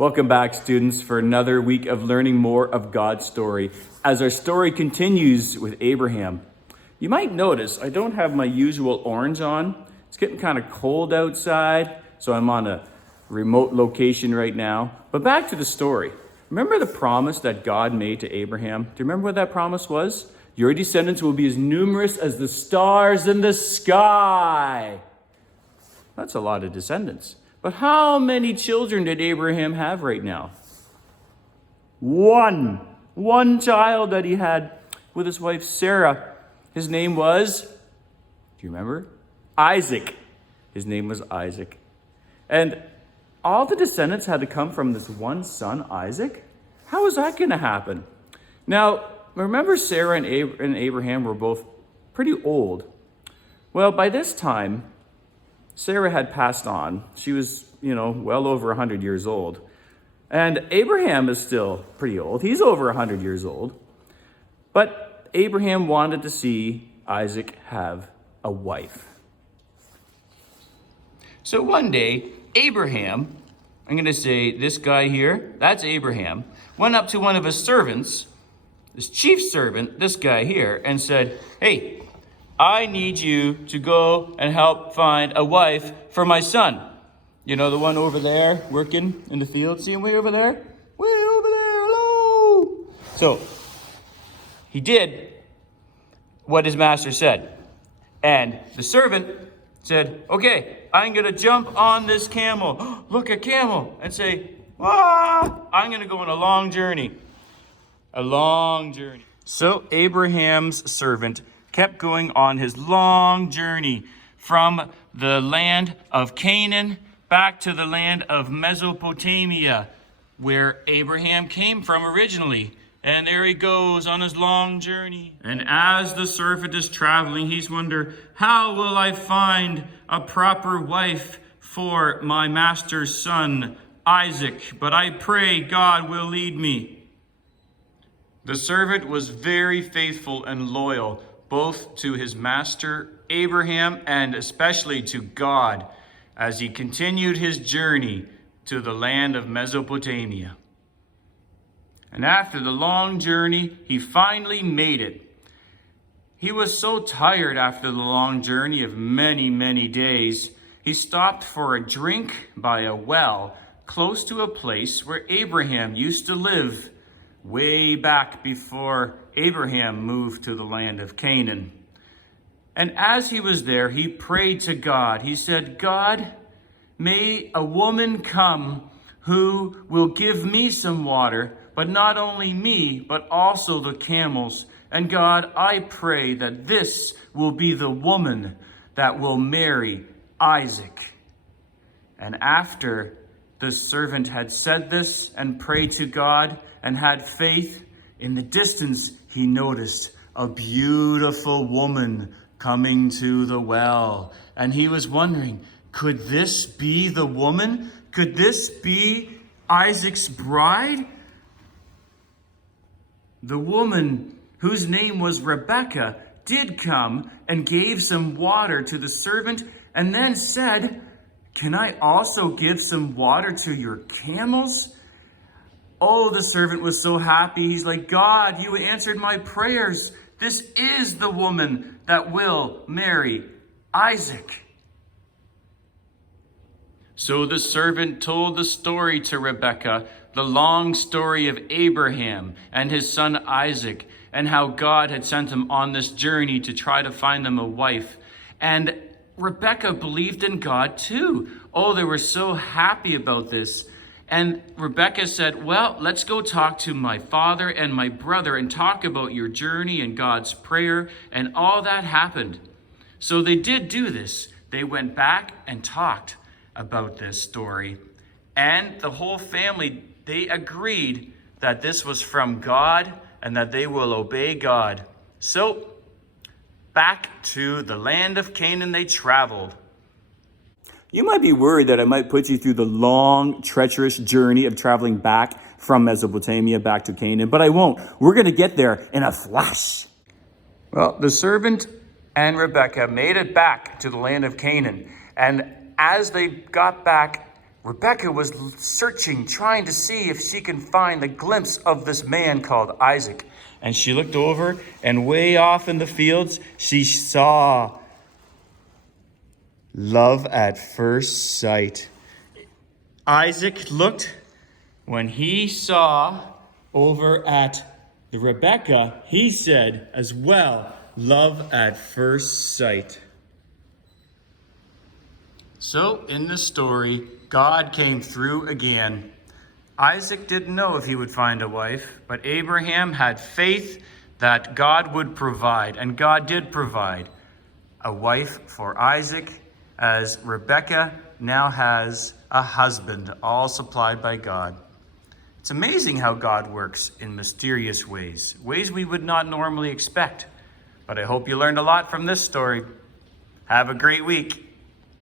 Welcome back, students, for another week of learning more of God's story. As our story continues with Abraham, you might notice I don't have my usual orange on. It's getting kind of cold outside, so I'm on a remote location right now. But back to the story. Remember the promise that God made to Abraham? Do you remember what that promise was? Your descendants will be as numerous as the stars in the sky. That's a lot of descendants. But how many children did Abraham have right now? One child that he had with his wife Sarah. His name was, do you remember? Isaac. His name was Isaac. And all the descendants had to come from this one son, Isaac? How is that going to happen? Now, remember Sarah and Abraham were both pretty old. Well, by this time, Sarah had passed on. She was, well over 100 years old. And Abraham is still pretty old. He's over 100 years old. But Abraham wanted to see Isaac have a wife. So one day, Abraham, I'm going to say this guy here, that's Abraham, went up to one of his servants, his chief servant, this guy here, and said, "Hey, I need you to go and help find a wife for my son." You know, the one over there working in the field. See him way over there? Way over there, hello. So, he did what his master said. And the servant said, "Okay, I'm going to jump on this camel." Look at camel and say, I'm going to go on a long journey. A long journey. So, Abraham's servant kept going on his long journey from the land of Canaan back to the land of Mesopotamia, where Abraham came from originally. And there he goes on his long journey. And as the servant is traveling, he's wondering, how will I find a proper wife for my master's son, Isaac? But I pray God will lead me. The servant was very faithful and loyal, both to his master Abraham and especially to God, as he continued his journey to the land of Mesopotamia. And after the long journey, he finally made it. He was so tired after the long journey of many, many days, he stopped for a drink by a well close to a place where Abraham used to live, way back before Abraham moved to the land of Canaan. And as he was there, he prayed to God. He said, "God, may a woman come who will give me some water, but not only me, but also the camels. And God, I pray that this will be the woman that will marry Isaac." And after the servant had said this and prayed to God and had faith, in the distance he noticed a beautiful woman coming to the well. And he was wondering, could this be the woman? Could this be Isaac's bride? The woman, whose name was Rebekah, did come and gave some water to the servant and then said, "Can I also give some water to your camels?" Oh, the servant was so happy. He's like, "God, you answered my prayers. This is the woman that will marry Isaac." So the servant told the story to Rebekah, the long story of Abraham and his son Isaac, and how God had sent him on this journey to try to find them a wife. And Rebekah believed in God too. Oh, they were so happy about this. And Rebekah said, "Well, let's go talk to my father and my brother and talk about your journey and God's prayer." And all that happened. So they did do this. They went back and talked about this story. And the whole family, they agreed that this was from God and that they will obey God. So back to the land of Canaan they traveled. You might be worried that I might put you through the long, treacherous journey of traveling back from Mesopotamia back to Canaan, but I won't. We're going to get there in a flash. Well, the servant and Rebekah made it back to the land of Canaan. And as they got back, Rebecca was searching, trying to see if she can find the glimpse of this man called Isaac. And she looked over, and way off in the fields, she saw love at first sight. Isaac looked. When he saw over at the Rebecca, he said as well, love at first sight. So in this story, God came through again. Isaac didn't know if he would find a wife, but Abraham had faith that God would provide, and God did provide a wife for Isaac, as Rebecca now has a husband, all supplied by God. It's amazing how God works in mysterious ways, ways we would not normally expect. But I hope you learned a lot from this story. Have a great week.